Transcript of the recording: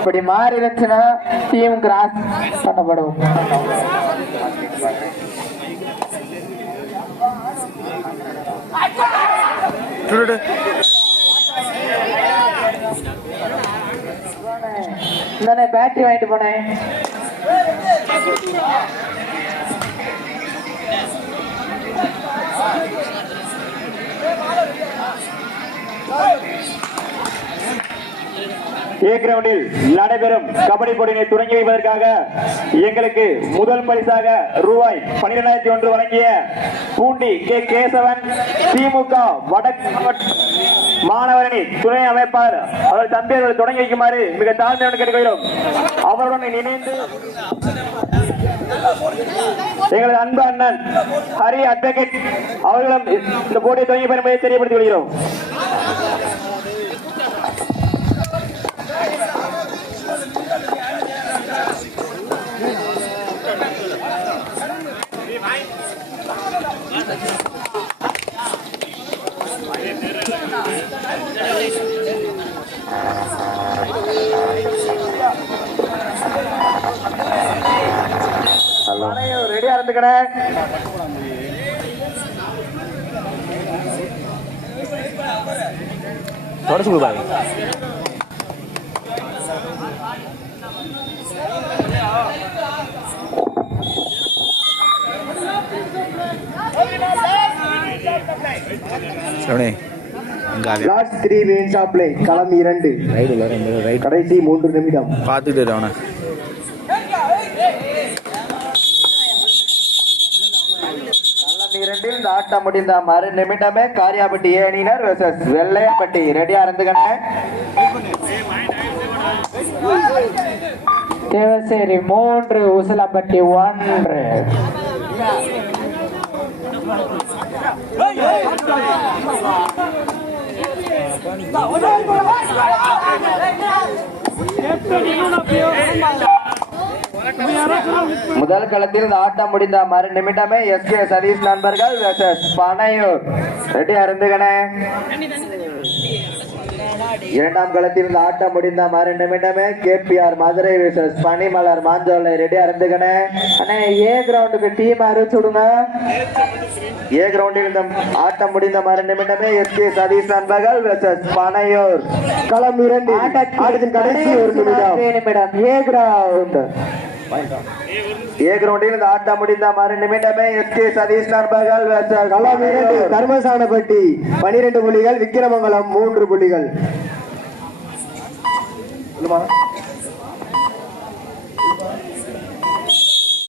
இப்படி மாறிடுச்சுன்னா team cross பண்ணப்படும். பேட்டரி வாங்கிட்டு போனேன். ஏ கிரவுண்டில் நடைபெறும் கபடி போட்டியினை தொடங்கி வைப்பதற்காக எங்களுக்கு முதல் பரிசாக ரூபாய் பனிரெண்டாயிரத்தி ஒன்று வழங்கிய பூண்டி கே கேசவன் திமுக வடக்கு மாணவரணி துணை அமைப்பாளர் அவர் தம்பி அவர்கள் தொடங்கி வைக்குமாறு மிக தாழ்மையுடன் கேட்டுக்கொள்கிறோம். அவருடன் இணைந்து எங்களது அன்பு அண்ணன் ஹரி அட்வொகேட் அவர்களும் இந்த போட்டியை தொடங்கி பெறும் என்பதை தெரியப்படுத்திக் கொள்கிறோம். இருந்துக்கிறேன் தொடச்சு கொடுப்பாங்க சரவணே last three minutes of play களம் இரண்டு. கடைசி மூன்று நிமிடம். பார்த்துட்டு அவனை களம் இரண்டில் இந்த ஆட்டம் முடிந்த மறு நிமிடமே காரியாபட்டி ஏ அணியினர் வெர்சஸ் வெள்ளையப்பட்டி ரெடியா இருந்துக்கண்ணே தேவசேரி மூன்று உசிலம்பட்டி ஒன்று முதல் களத்தில் இந்த ஆட்டம் முடிந்த மறு நிமிடமே எஸ் கே சதீஷ் நண்பர்கள் பனையூர். ரெடியா இருந்துகனே இரண்டாம் களத்தில் இந்த ஆட்டம் முடிந்த மறு நிமிடமே கேபிஆர் மதுரை versus பனிமலர் மாஞ்சோலை ரெடியா இருந்துகனே அண்ணே ஏ கிரவுண்டுக்கு டீம் அறிவிச்சு விடுங்க. ஏ கிரவுண்டில் இந்த ஆட்டம் முடிந்த மறு நிமிடமே எஸ் கே சதீஷ் நண்பர்கள் versus பனையூர். களம் இரண்டு ஆட்டத்தின் கடைசி ஒரு நிமிடம். ஏ கிரவுண்ட் ஏ கிரவுண்டில் இந்த ஆட்டம் முடிந்த மறு நிமிடமே எஸ் கே சதீஷ் நண்பர்கள் versus களம் இரண்டு. தர்மசானப்பட்டி பனிரெண்டு புள்ளிகள் விக்கிரமங்கலம் மூன்று புள்ளிகள். சொல்லுமா?